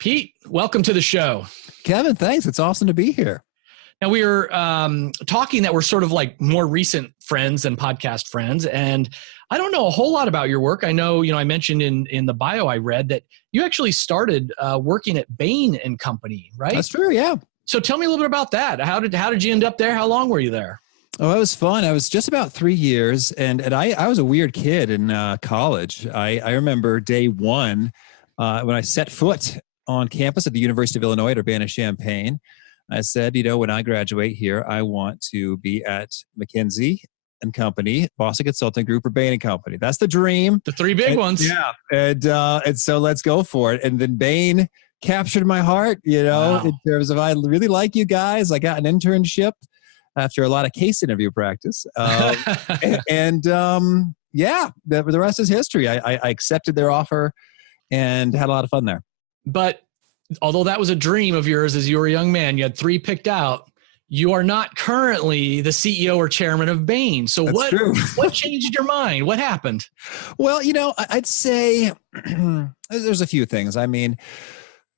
Pete, welcome to the show. Kevin, thanks. It's awesome to be here. Now we were talking that we're sort of like more recent friends and podcast friends, and I don't know a whole lot about your work. I know, I mentioned in the bio I read that you actually started working at Bain and Company, right? That's true, yeah. So tell me a little bit about that. How did you end up there? How long were you there? Oh, it was fun. I was just about 3 years, and I was a weird kid in college. I remember day one when I set foot on campus at the University of Illinois at Urbana-Champaign. I said, when I graduate here, I want to be at McKinsey and Company, Boston Consulting Group, or Bain and Company. That's the dream. The three big ones. Yeah. And so let's go for it. And then Bain captured my heart, wow. In terms of, I really like you guys. I got an internship after a lot of case interview practice. The rest is history. I accepted their offer and had a lot of fun there. But although that was a dream of yours as you were a young man, you had three picked out, you are not currently the CEO or chairman of Bain. So what changed your mind? What happened? Well, I'd say there's a few things. I mean,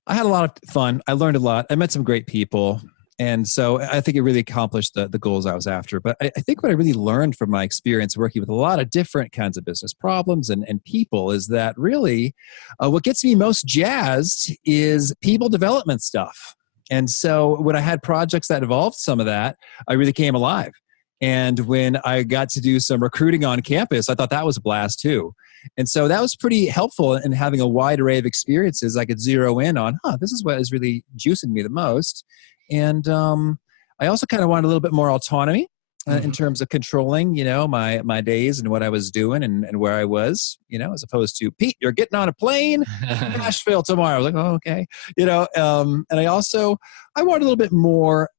I had a lot of fun. I learned a lot. I met some great people. And so I think it really accomplished the goals I was after. But I think what I really learned from my experience working with a lot of different kinds of business problems and people is that really what gets me most jazzed is people development stuff. And so when I had projects that involved some of that, I really came alive. And when I got to do some recruiting on campus, I thought that was a blast too. And so that was pretty helpful in having a wide array of experiences. I could zero in on, this is what is really juicing me the most. And I also kind of wanted a little bit more autonomy in terms of controlling, my days and what I was doing and where I was, as opposed to, Pete, you're getting on a plane to Nashville tomorrow. I was like, oh, okay. And I wanted a little bit more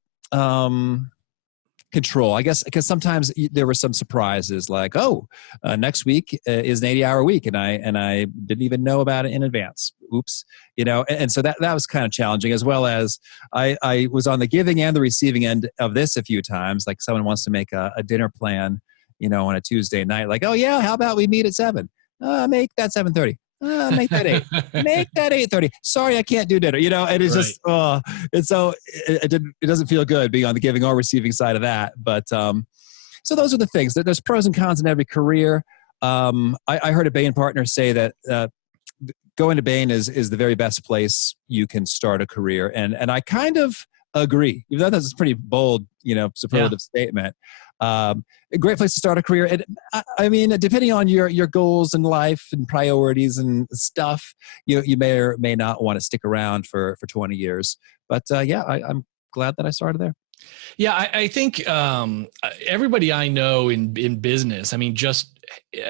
control, I guess, because sometimes there were some surprises like, next week is an 80-hour week. And I didn't even know about it in advance. Oops. And so that was kind of challenging, as well as I was on the giving and the receiving end of this a few times. Like someone wants to make a dinner plan, on a Tuesday night, like, oh yeah, how about we meet at 7? Make that 7:30. Make that 8. Make that 8:30. Sorry, I can't do dinner. And it's just, and so it doesn't feel good being on the giving or receiving side of that. But so those are the things. There's pros and cons in every career. I heard a Bain partner say that going to Bain is the very best place you can start a career, and I kind of agree. Even though that's a pretty bold, superlative statement. A great place to start a career. And I mean, depending on your goals in life and priorities and stuff, you may or may not want to stick around for 20 years. But I'm glad that I started there. Yeah, I think everybody I know in business, just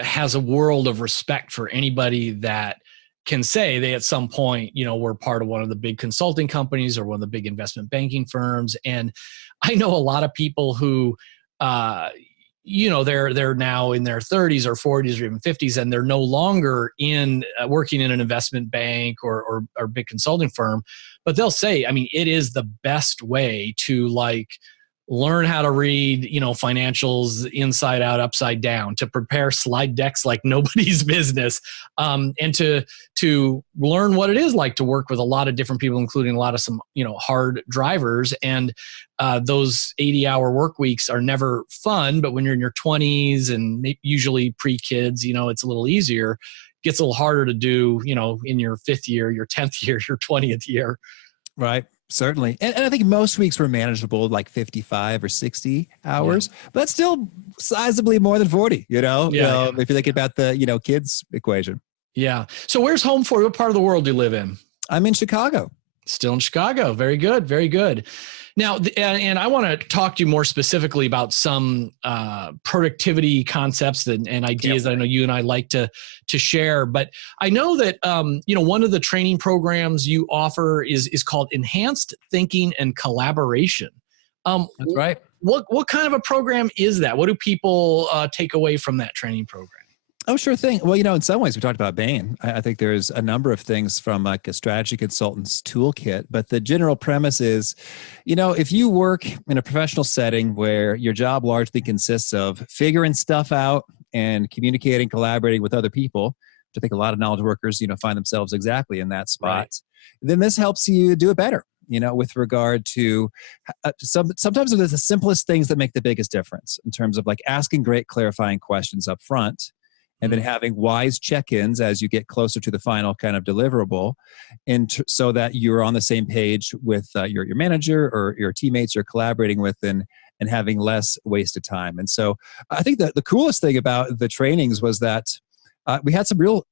has a world of respect for anybody that can say they at some point, were part of one of the big consulting companies or one of the big investment banking firms. And I know a lot of people who, they're now in their 30s or 40s or even 50s, and they're no longer working in an investment bank or big consulting firm, but they'll say, it is the best way to learn how to read, financials inside out, upside down, to prepare slide decks like nobody's business, and to learn what it is like to work with a lot of different people, including a lot of some, hard drivers. And those 80-hour work weeks are never fun, but when you're in your 20s and usually pre-kids, it's a little easier. It gets a little harder to do, in your 5th year, your 10th year, your 20th year. Right. Certainly. And I think most weeks were manageable, like 55 or 60 hours, but that's still sizably more than 40, if you think about the, kids equation. Yeah. So where's home for you? What part of the world do you live in? I'm in Chicago. Still in Chicago. Very good. Very good. Now, and I want to talk to you more specifically about some productivity concepts and ideas that I know you and I like to share. But I know that one of the training programs you offer is called Enhanced Thinking and Collaboration. That's right. What kind of a program is that? What do people take away from that training program? Oh, sure thing. Well, in some ways we talked about Bain. I think there's a number of things from like a strategy consultant's toolkit, but the general premise is, if you work in a professional setting where your job largely consists of figuring stuff out and communicating, collaborating with other people, which I think a lot of knowledge workers, find themselves exactly in that spot. then this helps you do it better, with regard to sometimes it's the simplest things that make the biggest difference in terms of like asking great clarifying questions up front, and then having wise check-ins as you get closer to the final kind of deliverable, so that you're on the same page with your manager or your teammates you're collaborating with, and having less wasted time. And so I think that the coolest thing about the trainings was that we had some real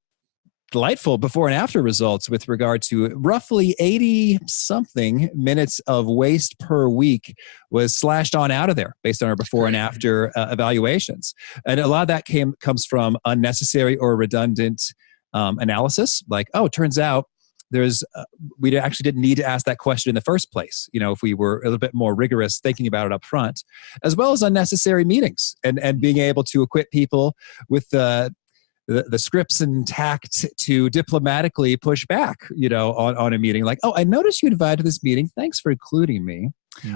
delightful before and after results with regard to movely 80 something minutes of waste per week was slashed on out of there based on our before and after evaluations. And a lot of that comes from unnecessary or redundant analysis. Like, it turns out we actually didn't need to ask that question in the first place. If we were a little bit more rigorous thinking about it up front, as well as unnecessary meetings and being able to equip people with the scripts and tact to diplomatically push back, on a meeting. Like, I noticed you invited to this meeting. Thanks for including me.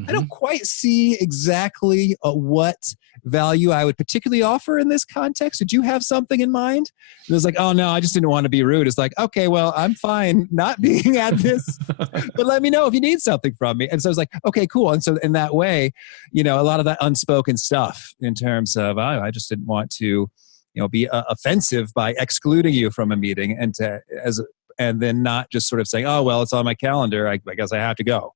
I don't quite see exactly what value I would particularly offer in this context. Did you have something in mind? And it was like, oh no, I just didn't want to be rude. It's like, okay, well, I'm fine not being at this, but let me know if you need something from me. And so I was like, okay, cool. And so in that way, a lot of that unspoken stuff in terms of, I just didn't want to be offensive by excluding you from a meeting, and then not just sort of saying, oh, well, it's on my calendar, I guess I have to go.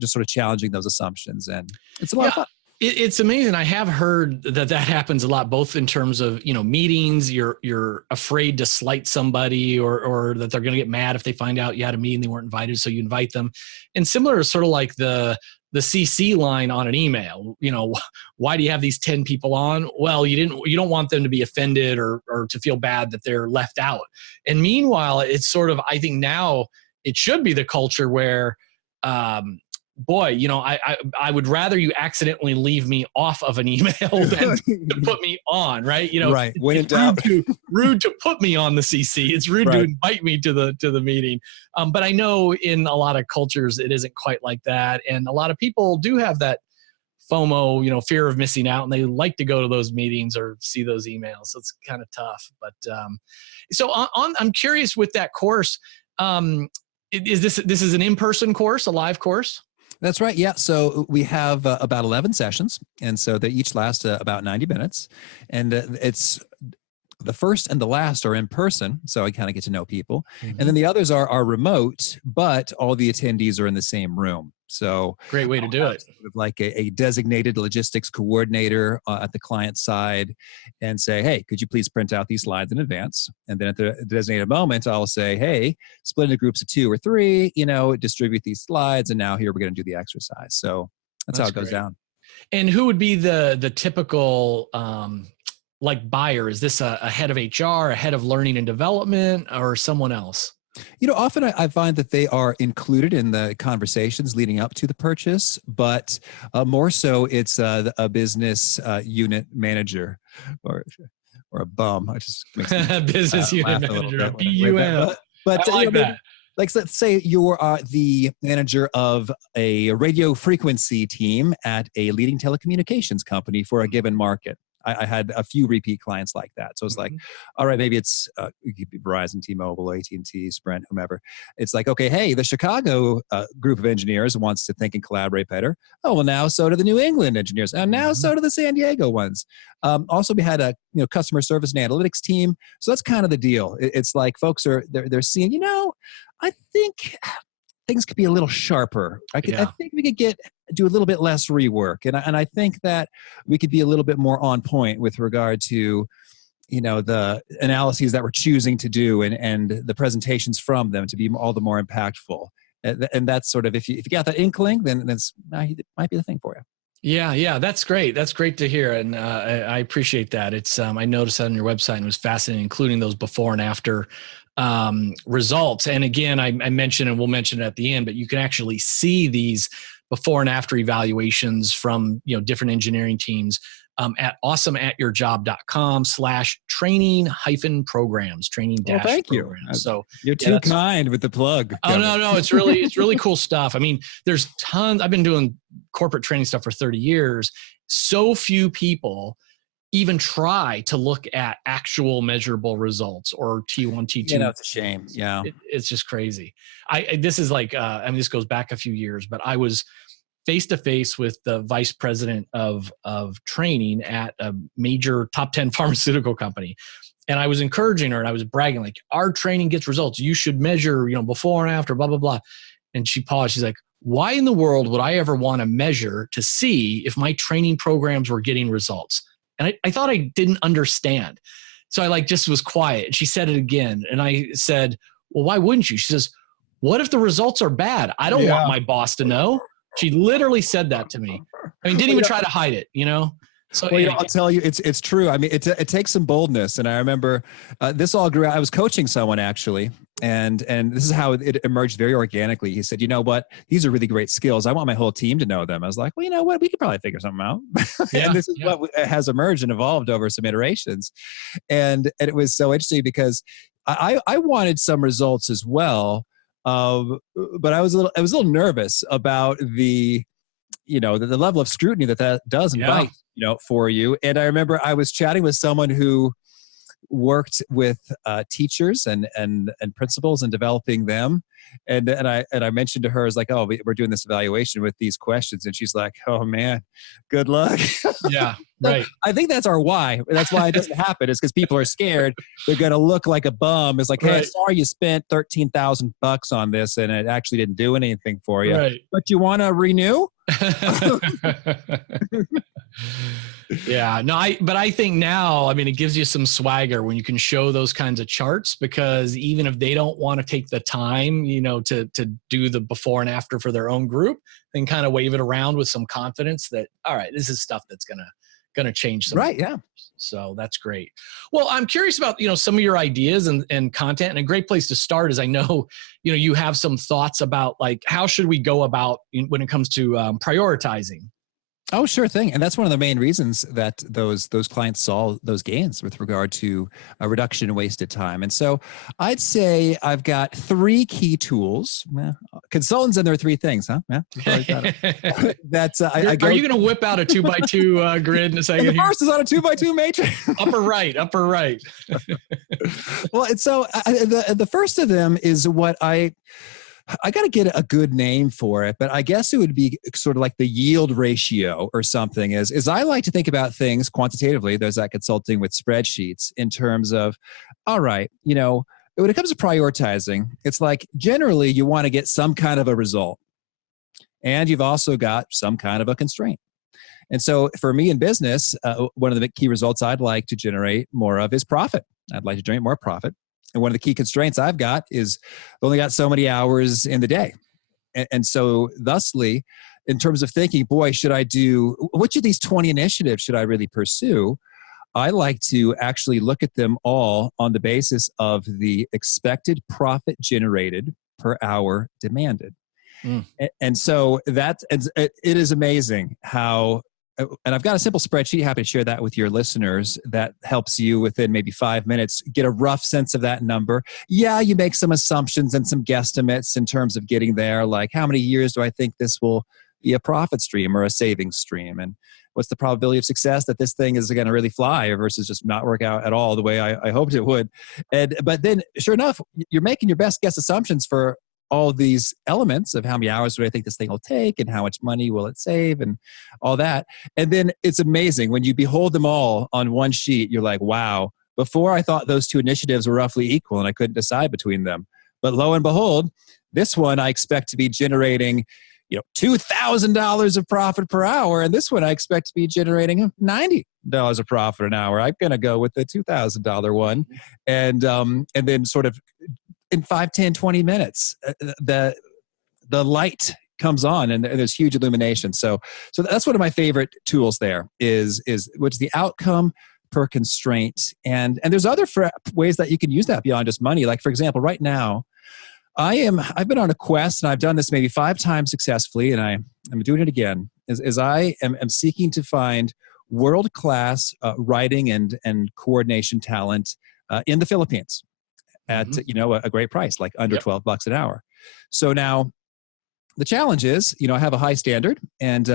Just sort of challenging those assumptions. And it's a lot of fun. It's amazing. I have heard that happens a lot, both in terms of, meetings, you're afraid to slight somebody or that they're going to get mad if they find out you had a meeting, they weren't invited, so you invite them. And similar is sort of like the CC line on an email. Why do you have these 10 people on? Well, you don't want them to be offended or to feel bad that they're left out. And meanwhile, it's sort of, I think now it should be the culture where, I would rather you accidentally leave me off of an email than to put me on, right? Right. When in it's doubt. rude to put me on the CC. It's rude to invite me to the meeting. But I know in a lot of cultures, it isn't quite like that. And a lot of people do have that FOMO, fear of missing out, and they like to go to those meetings or see those emails. So it's kind of tough. But so I'm curious with that course, is this is an in-person course, a live course? That's right. Yeah. So we have about 11 sessions. And so they each last about 90 minutes. And it's the first and the last are in person. So I kind of get to know people. And then the others are remote, but all the attendees are in the same room. So great way to do it. Sort of like a designated logistics coordinator at the client side and say, hey, could you please print out these slides in advance? And then at the designated moment, I'll say, hey, split into groups of 2 or 3, distribute these slides. And now here we're going to do the exercise. So that's how it goes down. And who would be the typical buyer? Is this a head of HR, a head of learning and development, or someone else? Often I find that they are included in the conversations leading up to the purchase, but more so it's a business unit manager or a bum. I just business unit manager, BUM. But I like that. Like, let's say you're the manager of a radio frequency team at a leading telecommunications company for a given market. I had a few repeat clients like that. So it's like, all right, maybe it's it could be Verizon, T-Mobile, AT&T, Sprint, whomever. It's like, okay, hey, the Chicago group of engineers wants to think and collaborate better. Oh, well, now so do the New England engineers, and now so do the San Diego ones. Also, we had a customer service and analytics team. So that's kind of the deal. It's like folks they're seeing, I think things could be a little sharper. I think we could do a little bit less rework. And I think that we could be a little bit more on point with regard to, the analyses that we're choosing to do and the presentations from them to be all the more impactful. And that's sort of, if you got that inkling, then it might be the thing for you. Yeah. That's great. That's great to hear. And I appreciate that. It's, I noticed that on your website and it was fascinating, including those before and after results. And again, I mentioned, and we'll mention it at the end, but you can actually see these before and after evaluations from different engineering teams at awesomeatyourjob.com/training-programs. Thank you. So you're too kind with the plug. Oh, no, it's really cool stuff. I mean, there's tons. I've been doing corporate training stuff for 30 years. So few people even try to look at actual measurable results or T1, T2. It's a shame. Yeah. It's just crazy. This is like, I mean, this goes back a few years, but I was face to face with the vice president of training at a major top 10 pharmaceutical company. And I was encouraging her and I was bragging, like, our training gets results. You should measure, before and after, blah, blah, blah. And she paused. She's like, why in the world would I ever want to measure to see if my training programs were getting results? And I thought I didn't understand. So I just was quiet. And she said it again. And I said, well, why wouldn't you? She says, what if the results are bad? I don't want my boss to know. She literally said that to me. I mean, didn't even try to hide it, So well, I'll tell you, it's true. I mean, it takes some boldness. And I remember this all grew out. I was coaching someone actually, and this is how it emerged very organically. He said, you know what? These are really great skills. I want my whole team to know them. I was like, well, you know what? We could probably figure something out. And this is what has emerged and evolved over some iterations. And it was so interesting because I wanted some results as well. But I was a little nervous about the level of scrutiny that does invite, for you. And I remember I was chatting with someone who worked with teachers and principals and developing them. And I mentioned to her, I was like, oh, we're doing this evaluation with these questions. And she's like, oh man, good luck. Yeah, right. I think that's our why. That's why it doesn't happen. It's because people are scared. They're going to look like a bum. It's like, hey, sorry, you spent $13,000 on this and it actually didn't do anything for you. Right. But you want to renew? Yeah, no, but I think now, I mean, it gives you some swagger when you can show those kinds of charts, because even if they don't want to take the time, to do the before and after for their own group, then kind of wave it around with some confidence that, all right, this is stuff that's gonna change some. Right. Yeah. So that's great. Well, I'm curious about, some of your ideas and content, and a great place to start is I know, you have some thoughts about how should we go about when it comes to prioritizing. Oh, sure thing. And that's one of the main reasons that those clients saw those gains with regard to a reduction in wasted time. And so I'd say I've got 3 key tools. Consultants and their 3 things, huh? Yeah. That's are you going to whip out a 2x2 grid in a second? And the first is on a 2x2 matrix. Upper right. Well, and so the first of them is what I got to get a good name for it, but I guess it would be sort of like the yield ratio or something. Is I like to think about things quantitatively. There's that consulting with spreadsheets in terms of, all right, when it comes to prioritizing, it's like generally you want to get some kind of a result, and you've also got some kind of a constraint. And so for me in business, one of the key results I'd like to generate more of is profit. I'd like to generate more profit. And one of the key constraints I've got is I've only got so many hours in the day. And so thusly, in terms of thinking, boy, should I do, which of these 20 initiatives should I really pursue? I like to actually look at them all on the basis of the expected profit generated per hour demanded. And so it is amazing how, and I've got a simple spreadsheet, happy to share that with your listeners, that helps you within maybe 5 minutes get a rough sense of that number. Yeah, you make some assumptions and some guesstimates in terms of getting there, like how many years do I think this will be a profit stream or a savings stream? And what's the probability of success that this thing is going to really fly versus just not work out at all the way I hoped it would? But then, sure enough, you're making your best guess assumptions for all of these elements of how many hours do I think this thing will take and how much money will it save and all that. And then it's amazing when you behold them all on one sheet, you're like, wow, before I thought those 2 initiatives were roughly equal and I couldn't decide between them. But lo and behold, this one I expect to be generating, $2,000 of profit per hour. And this one I expect to be generating $90 of profit an hour. I'm going to go with the $2,000 one. And then sort of in 5, 10, 20 minutes, the light comes on and there's huge illumination. So that's one of my favorite tools there is what's the outcome per constraint. And there's other ways that you can use that beyond just money. Like for example, right now, I've been on a quest, and I've done this maybe 5 times successfully, and I'm doing it again, is I am seeking to find world-class writing and coordination talent in the Philippines at a great price, like under $12 an hour. So now the challenge is, I have a high standard, and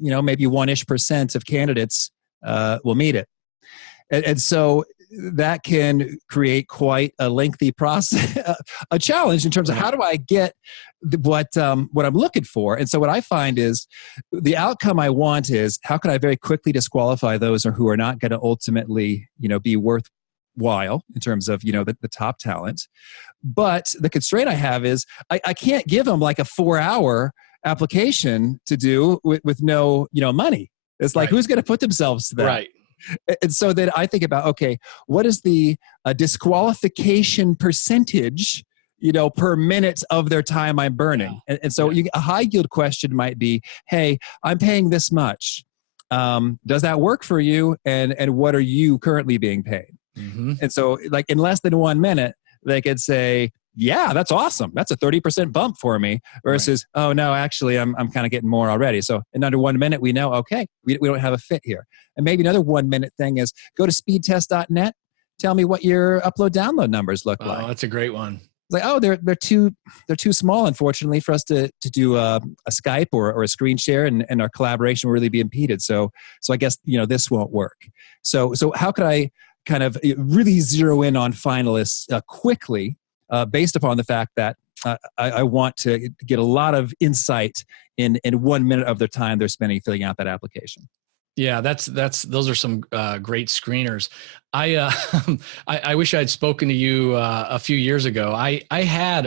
maybe 1-ish% of candidates will meet it. And so that can create quite a lengthy process, a challenge in terms of how do I get what I'm looking for. And so what I find is the outcome I want is how can I very quickly disqualify those who are not going to ultimately, be worthwhile in terms of, the top talent. But the constraint I have is I can't give them like a 4-hour application to do with no, money. It's like, who's going to put themselves to that? Right. And so then I think about, okay, what is the disqualification percentage, per minute of their time I'm burning? Yeah. And so a high yield question might be, hey, I'm paying this much. Does that work for you? And what are you currently being paid? Mm-hmm. And so like in less than 1 minute, they could say, yeah, that's awesome. That's a 30% bump for me versus, oh no, actually I'm kind of getting more already. So in under 1 minute, we know, okay, we don't have a fit here. And maybe another 1 minute thing is go to speedtest.net. Tell me what your upload download numbers look like. Oh, that's a great one. It's like, oh, they're too small, unfortunately, for us to do a Skype or a screen share, and our collaboration will really be impeded. So I guess, this won't work. So how could I kind of really zero in on finalists quickly based upon the fact that I want to get a lot of insight in 1 minute of their time they're spending filling out that application? Yeah, those are some great screeners. I wish I'd spoken to you a few years ago. I had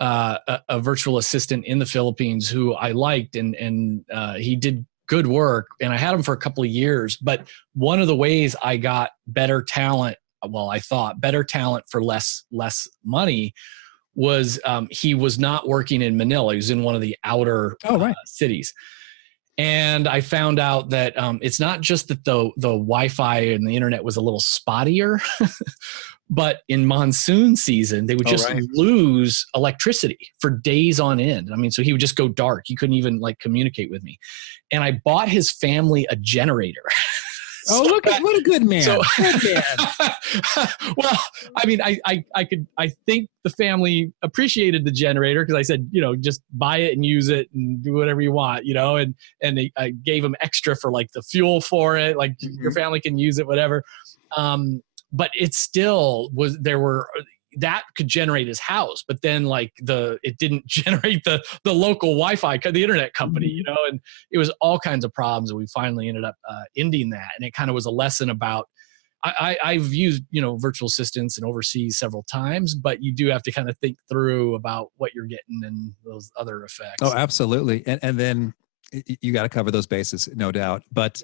a virtual assistant in the Philippines who I liked, and he did good work, and I had him for a couple of years. But one of the ways I got better talent, I thought better talent for less money, was he was not working in Manila. He was in one of the outer cities. And I found out that it's not just that the Wi-Fi and the internet was a little spottier, but in monsoon season, they would just lose electricity for days on end. I mean, so he would just go dark. He couldn't even communicate with me. And I bought his family a generator. Oh, look at what a good man. Good man. Well, I mean, I think the family appreciated the generator because I said, just buy it and use it and do whatever you want, and I gave them extra for the fuel for it. Your family can use it, whatever. But it still that could generate his house, but then it didn't generate the local Wi-Fi, the internet company, and it was all kinds of problems. And we finally ended up ending that. And it kind of was a lesson about, I've used, virtual assistants and overseas several times, but you do have to kind of think through about what you're getting and those other effects. Oh, absolutely. And then you got to cover those bases, no doubt. But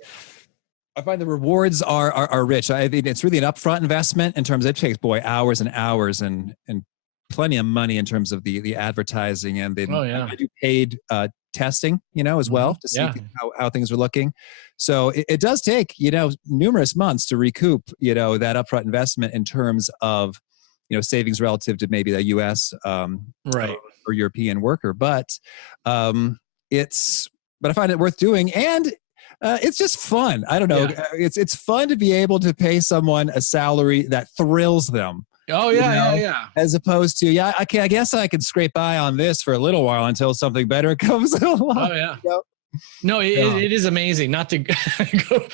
I find the rewards are rich. I think it's really an upfront investment in terms of it takes hours and hours and plenty of money in terms of the advertising and then I do paid testing, as well to see how things are looking. So it does take, numerous months to recoup, that upfront investment in terms of, savings relative to maybe the US or European worker. But I find it worth doing. And it's just fun. I don't know. Yeah. It's fun to be able to pay someone a salary that thrills them. Oh yeah. As opposed to I guess I can scrape by on this for a little while until something better comes along. Oh yeah. No, it is amazing. Not to go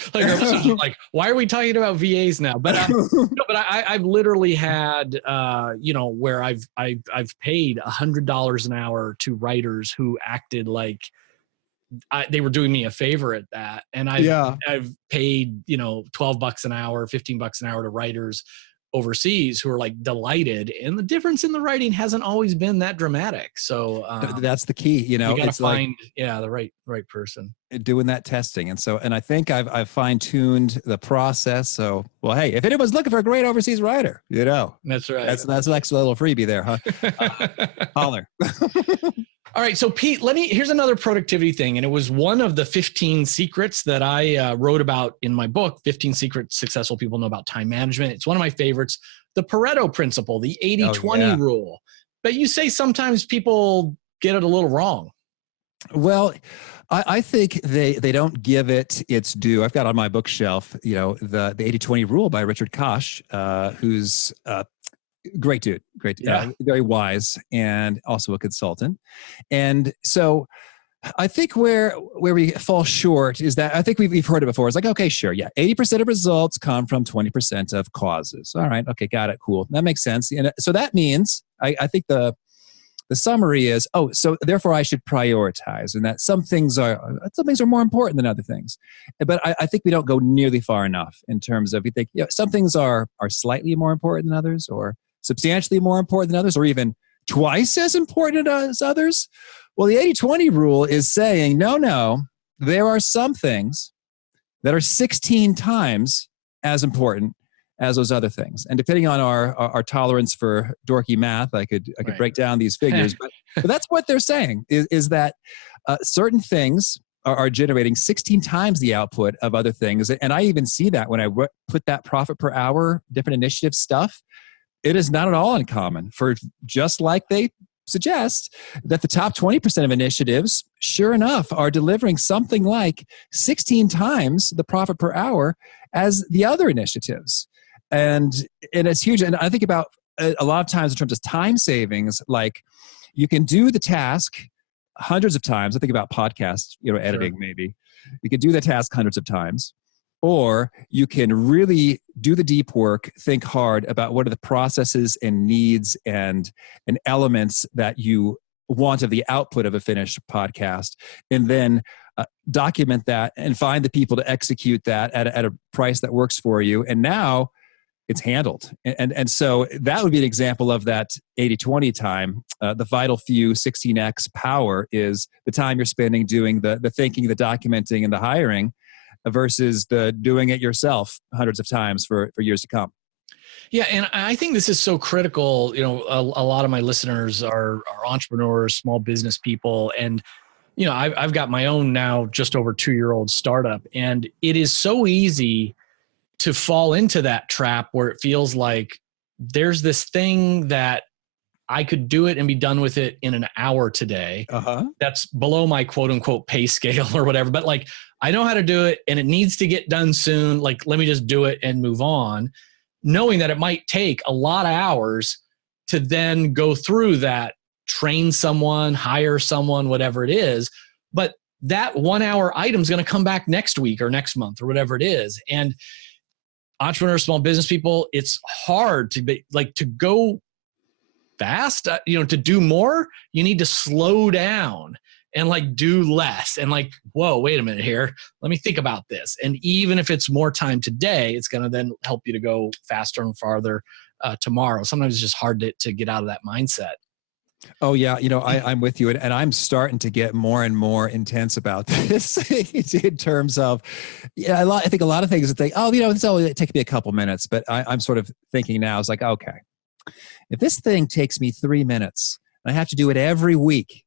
why are we talking about VAs now? But I've literally had where I've paid $100 an hour to writers who acted like they were doing me a favor at that. And I've paid, $12 an hour, $15 an hour to writers overseas who are delighted. And the difference in the writing hasn't always been that dramatic. So that's the key, you gotta find the right person doing that testing. And I think I've fine-tuned the process. So, well, hey, if anyone's looking for a great overseas writer, that's right. That's an extra little freebie there, huh? Holler. All right. So Pete, here's another productivity thing. And it was one of the 15 secrets that I wrote about in my book, 15 Secrets Successful People Know About Time Management. It's one of my favorites, the Pareto Principle, the 80-20 rule. But you say sometimes people get it a little wrong. Well, I think they don't give it its due. I've got on my bookshelf, the 80-20 rule by Richard Koch, who's great dude, very wise, and also a consultant. And so I think where we fall short is that I think we've heard it before. It's like, okay, sure, yeah, 80% of results come from 20% of causes. All right, okay, got it, cool. That makes sense. And so that means I think the summary is, so therefore I should prioritize, and that some things are more important than other things. But I think we don't go nearly far enough in terms of, we think, some things are slightly more important than others, or substantially more important than others, or even twice as important as others. Well, the 80-20 rule is saying, no, there are some things that are 16 times as important as those other things. And depending on our tolerance for dorky math, I could Right. break down these figures, but that's what they're saying is that certain things are generating 16 times the output of other things. And I even see that when I put that profit per hour, different initiative stuff, it is not at all uncommon for, just like they suggest, that the top 20% of initiatives, sure enough, are delivering something like 16 times the profit per hour as the other initiatives. And it's huge. And I think about a lot of times in terms of time savings, like you can do the task hundreds of times. I think about podcast, editing, Sure. maybe. You can do the task hundreds of times, or you can really do the deep work, think hard about what are the processes and needs and elements that you want of the output of a finished podcast, and then document that and find the people to execute that at a price that works for you. And now it's handled. And so that would be an example of that 80-20 time. The vital few 16x power is the time you're spending doing the thinking, the documenting, and the hiring, versus the doing it yourself hundreds of times for years to come. Yeah, and I think this is so critical. A lot of my listeners are entrepreneurs, small business people, and I've got my own now just over 2-year-old startup, and it is so easy to fall into that trap where it feels like there's this thing that I could do it and be done with it in an hour today. That's below my quote unquote pay scale or whatever. But like, I know how to do it and it needs to get done soon. Like, let me just do it and move on, knowing that it might take a lot of hours to then go through that, train someone, hire someone, whatever it is. But that 1 hour item is going to come back next week or next month or whatever it is. And entrepreneurs, small business people, it's hard to be like, to go fast, to do more, you need to slow down and like do less and like, whoa, wait a minute here. Let me think about this. And even if it's more time today, it's going to then help you to go faster and farther tomorrow. Sometimes it's just hard to get out of that mindset. Oh yeah, I'm with you, and I'm starting to get more and more intense about this in terms of, I think a lot of things that think, it's only take me a couple minutes, but I'm sort of thinking now, it's like, okay, if this thing takes me 3 minutes, and I have to do it every week,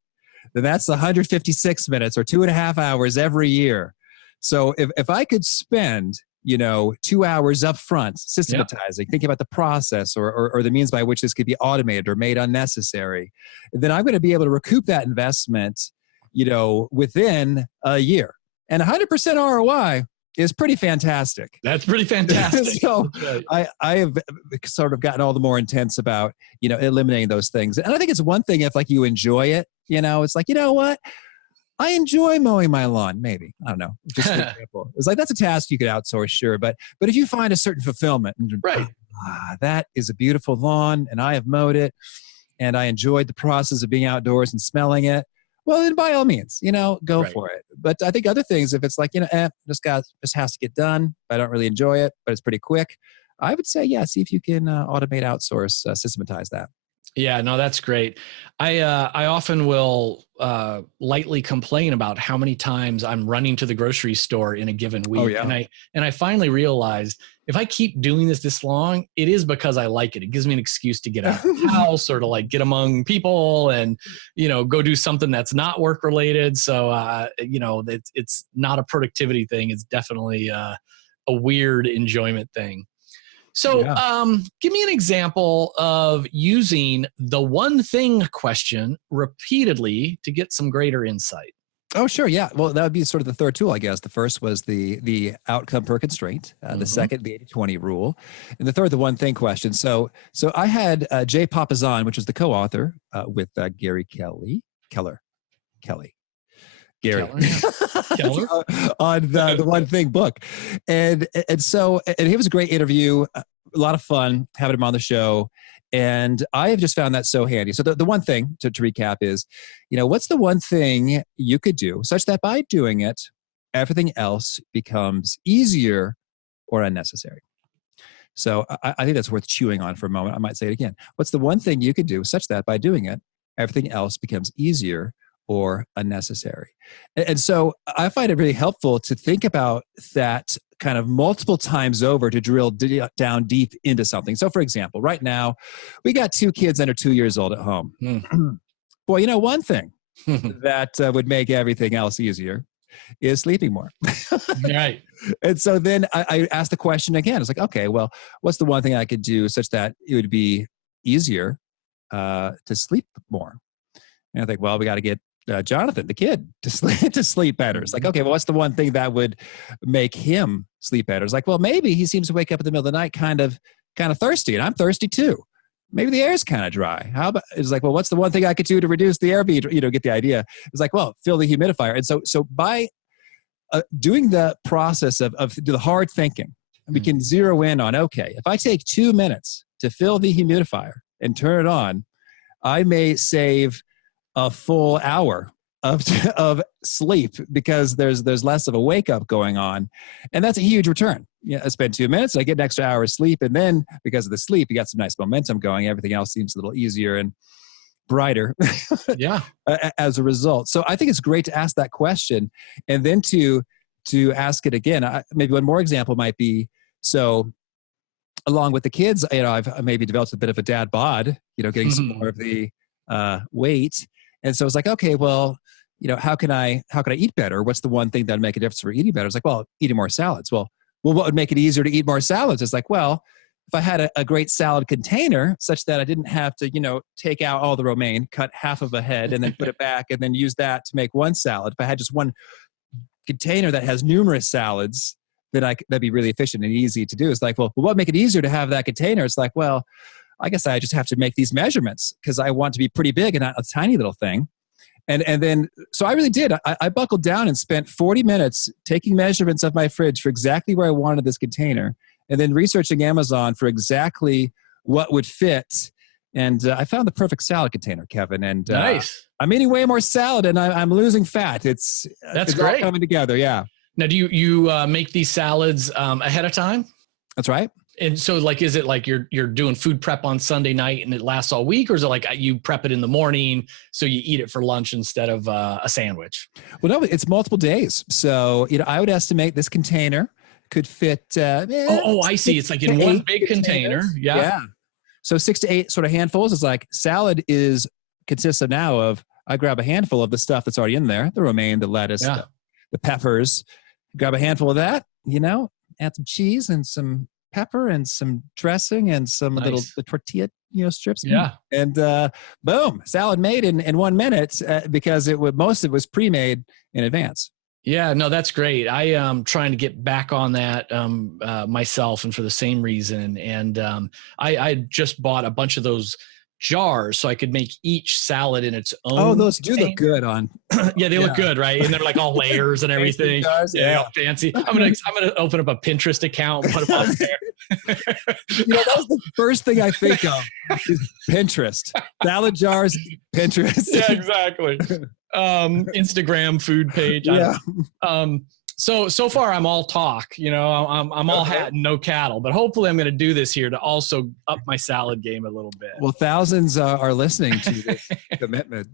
then that's 156 minutes or 2.5 hours every year. So if I could spend 2 hours up front systematizing, thinking about the process or the means by which this could be automated or made unnecessary, then I'm going to be able to recoup that investment, within a year. And 100% ROI is pretty fantastic. That's pretty fantastic. So right. I have sort of gotten all the more intense about, eliminating those things. And I think it's one thing if like you enjoy it, it's like, what? I enjoy mowing my lawn, maybe. I don't know. Just for example. It's like, that's a task you could outsource, sure. But if you find a certain fulfillment, Right. That is a beautiful lawn and I have mowed it and I enjoyed the process of being outdoors and smelling it, well, then by all means, go for it. But I think other things, if it's like, just has to get done. I don't really enjoy it, but it's pretty quick. I would say, see if you can automate, outsource, systematize that. Yeah, no, that's great. I often will lightly complain about how many times I'm running to the grocery store in a given week. Oh, yeah. And I finally realized if I keep doing this long, it is because I like it. It gives me an excuse to get out of the house or to like get among people and, go do something that's not work related. So, it's not a productivity thing. It's definitely a weird enjoyment thing. So give me an example of using the one thing question repeatedly to get some greater insight. Oh, sure. Yeah. Well, that would be sort of the third tool, I guess. The first was the outcome per constraint. The second, the 80-20 rule. And the third, the one thing question. So I had Jay Papasan, which is the co-author with Gary Kelly. Gary. Keller, yeah. Keller. On the One Thing book. And he was a great interview, a lot of fun having him on the show. And I have just found that so handy. So the one thing to recap is, what's the one thing you could do such that by doing it, everything else becomes easier or unnecessary? So I think that's worth chewing on for a moment. I might say it again. What's the one thing you could do such that by doing it, everything else becomes easier or unnecessary? And so I find it really helpful to think about that kind of multiple times over to drill down deep into something. So for example, right now, we got 2 kids under 2 years old at home. Boy, one thing that would make everything else easier is sleeping more. Right. And so then I asked the question again. It's like, okay, well, what's the one thing I could do such that it would be easier to sleep more? And I think, well, we got to get Jonathan, the kid, to sleep better. It's like, okay, well, what's the one thing that would make him sleep better? It's like, well, maybe he seems to wake up in the middle of the night kind of thirsty, and I'm thirsty too. Maybe the air's kind of dry. How about? It's like, well, what's the one thing I could do to reduce the air bead? Get the idea. It's like, well, fill the humidifier. And so by doing the process of the hard thinking, we can zero in on, okay, if I take 2 minutes to fill the humidifier and turn it on, I may save a full hour of sleep because there's less of a wake up going on. And that's a huge return. I spend 2 minutes, I get an extra hour of sleep. And then because of the sleep, you got some nice momentum going. Everything else seems a little easier and brighter Yeah. as a result. So I think it's great to ask that question and then to ask it again. Maybe one more example might be, so along with the kids, I've maybe developed a bit of a dad bod, getting some more of the weight. And so it's like, okay, well, how can I eat better? What's the one thing that would make a difference for eating better? It's like, well, eating more salads. Well, what would make it easier to eat more salads? It's like, well, if I had a great salad container such that I didn't have to, take out all the romaine, cut half of a head and then put it back and then use that to make one salad. If I had just one container that has numerous salads, then that'd be really efficient and easy to do. It's like, well, what would make it easier to have that container? It's like, well, I guess I just have to make these measurements because I want to be pretty big and not a tiny little thing. And then, so I really did. I buckled down and spent 40 minutes taking measurements of my fridge for exactly where I wanted this container, and then researching Amazon for exactly what would fit. And I found the perfect salad container, Kevin. And Nice. I'm eating way more salad, and I'm losing fat. That's great. All coming together. Yeah. Now, do you make these salads ahead of time? That's right. And so, is it like you're doing food prep on Sunday night and it lasts all week, or is it like you prep it in the morning so you eat it for lunch instead of a sandwich? Well, no, it's multiple days. So I would estimate this container could fit. I see. It's like in one big container. Yeah. So 6 to 8 sort of handfuls. It's like salad consists of now of, I grab a handful of the stuff that's already in there, the romaine, the lettuce, the peppers. Grab a handful of that. Add some cheese and some pepper and some dressing and some the tortilla strips. Yeah. And boom, salad made in 1 minute because most of it was pre-made in advance. Yeah, no, that's great. I am trying to get back on that myself, and for the same reason. And I just bought a bunch of those jars so I could make each salad in its own. Oh, those do look good on. Yeah, they look good, right? And they're like all layers and everything. Jars, all fancy. I'm gonna open up a Pinterest account and put them up there. That was the first thing I think of is Pinterest. Salad jars, Pinterest. Yeah, exactly. Instagram food page. Yeah. So far I'm all talk, I'm all hat and no cattle, but hopefully I'm going to do this here to also up my salad game a little bit. Well, thousands are listening to this commitment.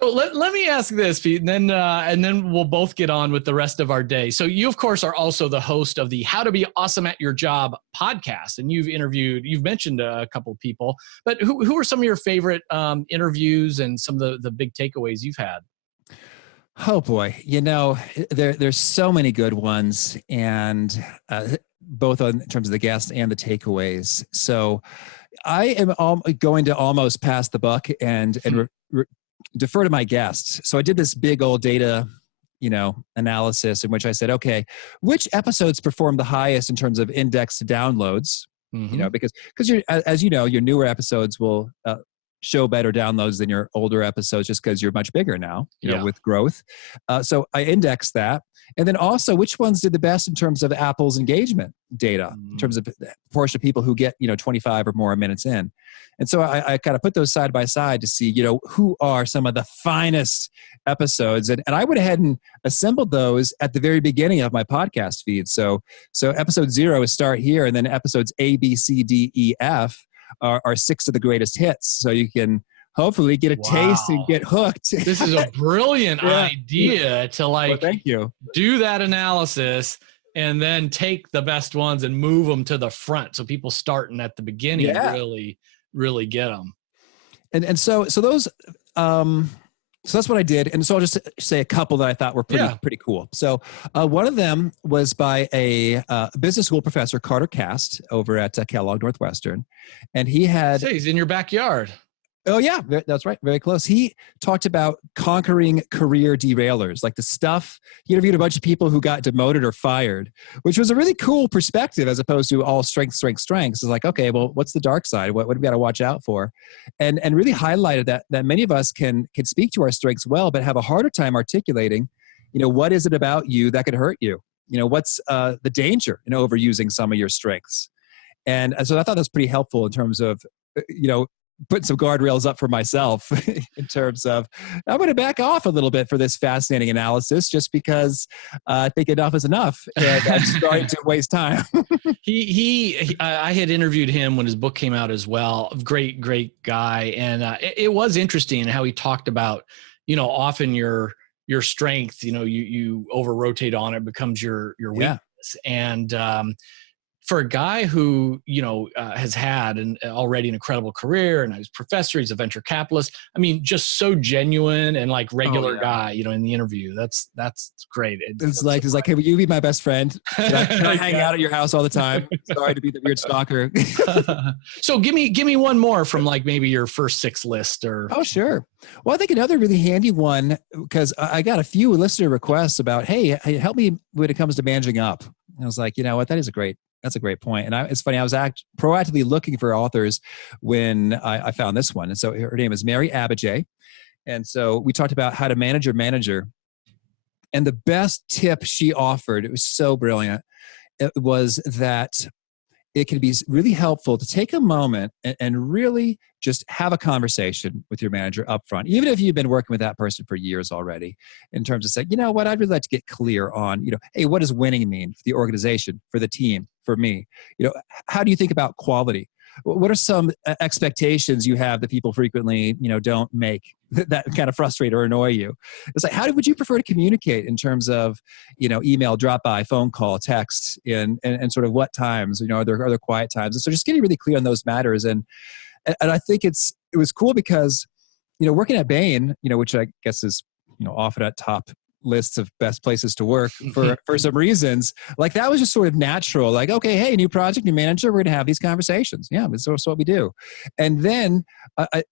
So let me ask this, Pete, and then we'll both get on with the rest of our day. So you, of course, are also the host of the How to Be Awesome at Your Job podcast, and you've mentioned a couple of people, but who are some of your favorite interviews and some of the big takeaways you've had? Oh boy, there's so many good ones, and both in terms of the guests and the takeaways. So I am going to almost pass the buck and defer to my guests. So I did this big old data, analysis in which I said, okay, which episodes perform the highest in terms of indexed downloads? Because your newer episodes will show better downloads than your older episodes just because you're much bigger now, with growth. So I indexed that. And then also, which ones did the best in terms of Apple's engagement data, in terms of the proportion of people who get, 25 or more minutes in. And so I kind of put those side by side to see, who are some of the finest episodes. And I went ahead and assembled those at the very beginning of my podcast feed. So episode 0 is start here, and then episodes A, B, C, D, E, F are 6 of the greatest hits. So you can hopefully get a taste and get hooked. This is a brilliant idea to thank you. Do that analysis and then take the best ones and move them to the front. So people starting at the beginning really get them. And so those, so that's what I did. And so I'll just say a couple that I thought were pretty cool. So one of them was by a business school professor, Carter Cast, over at Kellogg Northwestern. And he had... He's in your backyard. Oh, yeah, that's right. Very close. He talked about conquering career derailers, like the stuff. He interviewed a bunch of people who got demoted or fired, which was a really cool perspective as opposed to all strengths. It's like, okay, well, what's the dark side? What do we got to watch out for? And really highlighted that many of us can speak to our strengths well, but have a harder time articulating, what is it about you that could hurt you? What's the danger in overusing some of your strengths? And so I thought that was pretty helpful in terms of, putting some guardrails up for myself in terms of, I'm going to back off a little bit for this fascinating analysis just because I think enough is enough and I'm starting to waste time. I had interviewed him when his book came out as well. Great guy. And it was interesting how he talked about, often your strength, you over rotate on it, becomes your weakness. And, for a guy who, has had already an incredible career, and he's a professor, he's a venture capitalist. I mean, just so genuine and regular guy, in the interview. That's great. It's like, hey, will you be my best friend? Can I hang out at your house all the time? Sorry to be the weird stalker. So give me one more from maybe your first 6 list or. Oh, sure. Well, I think another really handy one, because I got a few listener requests about, hey, help me when it comes to managing up. And I was like, what? That's a great point. And it's funny, I was proactively looking for authors when I found this one. And so her name is Mary Abijay. And so we talked about how to manage your manager. And the best tip she offered, it was so brilliant, it was that it can be really helpful to take a moment and really just have a conversation with your manager up front, even if you've been working with that person for years already, in terms of saying, what, I'd really like to get clear on, hey, what does winning mean for the organization, for the team, for me? How do you think about quality? What are some expectations you have that people frequently, don't make that kind of frustrate or annoy you? It's like, would you prefer to communicate in terms of, email, drop by, phone call, text, and sort of what times, are there quiet times? And so just getting really clear on those matters. And I think it was cool because, working at Bain, which I guess is, often at top lists of best places to work for some reasons, that was just sort of natural. Okay, hey, new project, new manager, we're going to have these conversations. Yeah, that's what we do. And then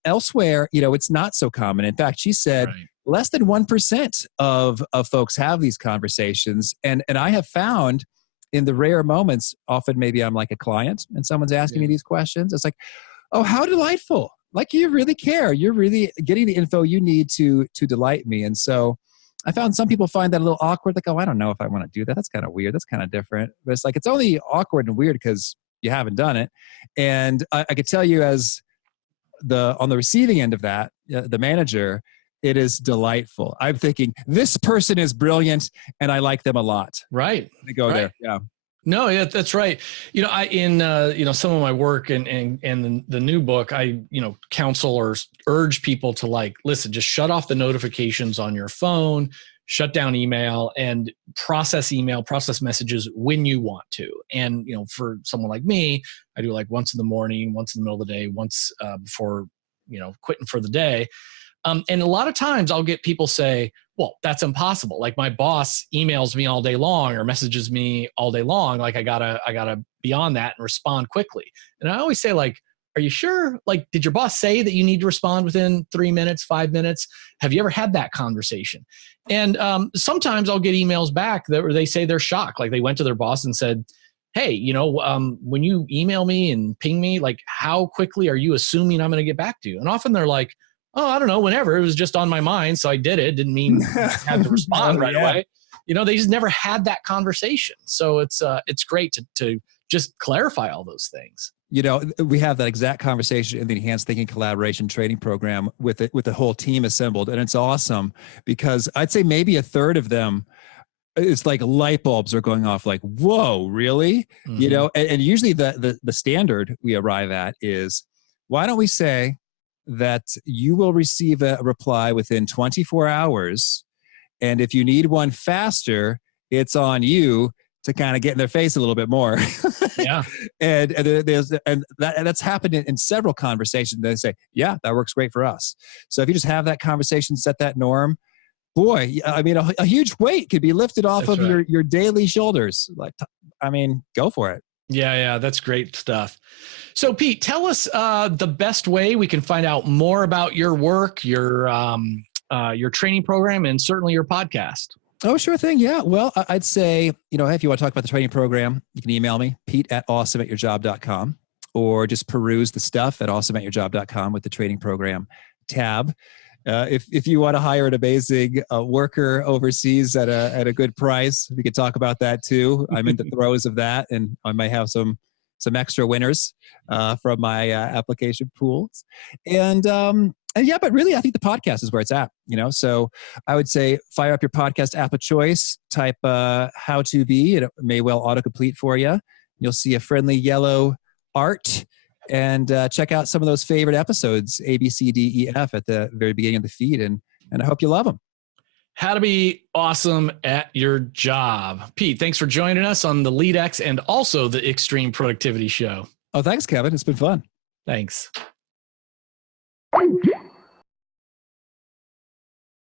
elsewhere, it's not so common. In fact, she said less than 1% of folks have these conversations. And I have found in the rare moments, often maybe I'm like a client and someone's asking me these questions. It's like, oh, how delightful. You really care. You're really getting the info you need to delight me. And so I found some people find that a little awkward. Oh, I don't know if I want to do that. That's kind of weird. That's kind of different. But it's it's only awkward and weird because you haven't done it. And I could tell you as on the receiving end of that, the manager, it is delightful. I'm thinking, this person is brilliant and I like them a lot. Right. They go there. Yeah. No, yeah, that's right. In some of my work and the new book, I, counsel or urge people to listen, just shut off the notifications on your phone, shut down email, and process messages when you want to. And, for someone like me, I do once in the morning, once in the middle of the day, once before, quitting for the day. And a lot of times I'll get people say, well, that's impossible. My boss emails me all day long or messages me all day long. I gotta be on that and respond quickly. And I always say, are you sure? Did your boss say that you need to respond within 3 minutes, 5 minutes? Have you ever had that conversation? And sometimes I'll get emails back where they say they're shocked. They went to their boss and said, hey, when you email me and ping me, like, how quickly are you assuming I'm going to get back to you? And often they're like, oh, I don't know, whenever. It was just on my mind, so I did it. Didn't mean I had to respond right away. They just never had that conversation. So it's great to just clarify all those things. We have that exact conversation in the Enhanced Thinking Collaboration Training Program with the whole team assembled. And it's awesome because I'd say maybe a third of them, it's like light bulbs are going off like, whoa, really? Mm-hmm. And usually the standard we arrive at is, why don't we say that you will receive a reply within 24 hours. And if you need one faster, it's on you to kind of get in their face a little bit more. Yeah. and that's happened in several conversations. They say, yeah, that works great for us. So if you just have that conversation, set that norm, boy, I mean, a huge weight could be lifted off of your daily shoulders. Like, I mean, go for it. Yeah, that's great stuff. So, Pete, tell us the best way we can find out more about your work, your training program, and certainly your podcast. Oh, sure thing. Yeah. Well, I'd say, if you want to talk about the training program, you can email me, pete@awesomeatyourjob.com, or just peruse the stuff at awesomeatyourjob.com with the training program tab. If you want to hire an amazing worker overseas at a good price, we could talk about that too. I'm in the throes of that, and I might have some extra winners from my application pools. And yeah, but really, I think the podcast is where it's at. So I would say fire up your podcast app of choice, type how to be, and it may well autocomplete for you. You'll see a friendly yellow art. And check out some of those favorite episodes, A, B, C, D, E, F, at the very beginning of the feed. And I hope you love them. How to be awesome at your job. Pete, thanks for joining us on the LEADx and also the Extreme Productivity Show. Oh, thanks, Kevin. It's been fun. Thanks.